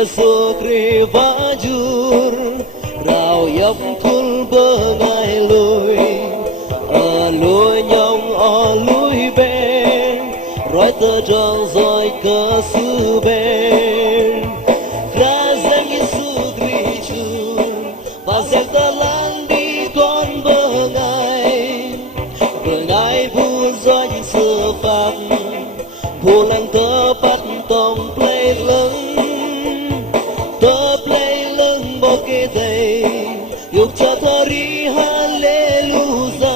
Yesus Rivajur rào dốc thul bơ ngài lùi lùi nhông lùi bên rồi tơ tròn rồi cơ sư bên ra giang Yesus Rivajur và giang ta lan đi con bơ ngài buồn do những sự phạt buồn lăng tơ bắt tông play lưng Boke day yuk chatari hallelujah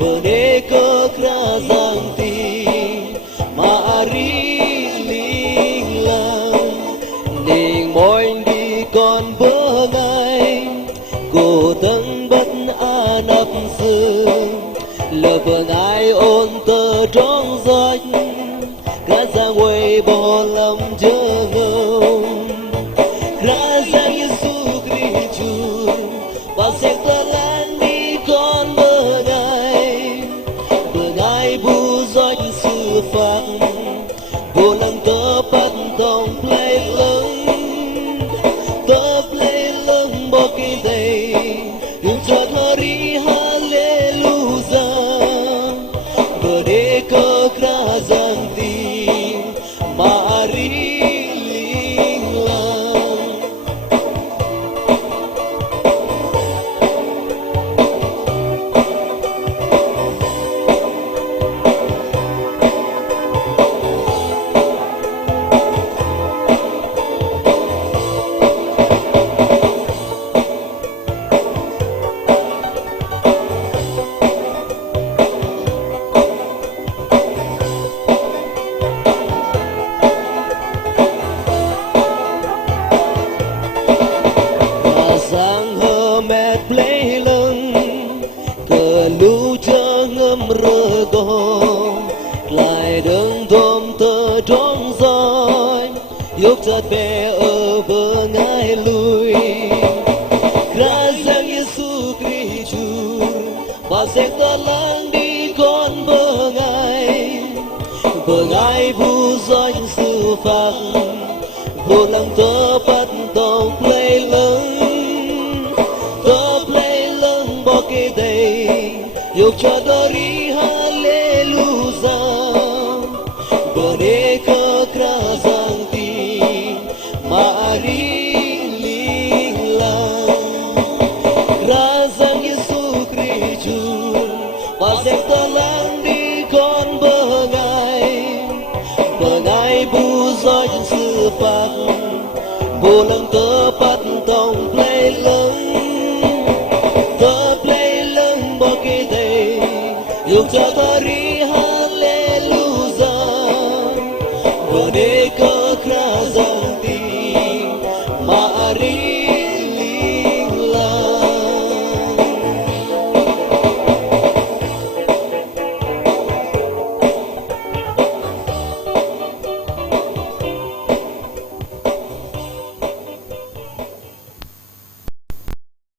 bone ko krazang ti maari ling lang ning moin di con bơ ngai cô tân bất anap sư lờ bơ ngai ôn tơ trong giấc krazang way bo lam chơ ngâu Razang Yesus Kristus, pasek telan di con bơ ngài bu doj sư phạt, bu lăng tơ bắt tông play lưng bo kỳ day, yung cho thari hallelujah, bơ đê cơ krazang ti, maari play lưng cờ lưu cho ngâm rơ gom lại đường thôm tơ trong gió yuk chặt bè ở bờ ngài lùi Razang Yesus Kristus và sẽ ta lang đi con bờ ngài vu doj sư phạt vô lăng tơ bắt tông play lưng Boke day yuk chadari hallelujah, 'Bone ka krazang ti maari ling lang. Razang Yesus Kristus, pasek telan di kon bơ ngài, bơ ngài bu doj sư phạt, vô lăng tơ bắt tông play lưng, tơ play lưng boke day yuk chadari hallelujah, 'Bone ka krazang ti maari ling lang. Razang Yesus Kristus, pasek telan di kon bơ ngài, bơ ngài bu doj sư phạt, vô lăng tơ bắt tông play lưng, tơ play lưng boke day yuk chadari hallelujah, 'Bone ka krazang ti maari ling lang. Razang Yesus Kristus, pasek telan di kon bơ ngài bu doj sư phạt, vô lăng tơ bắt tông play lưng boke day yuk chatari hallelujah, bone ka krazang ti maari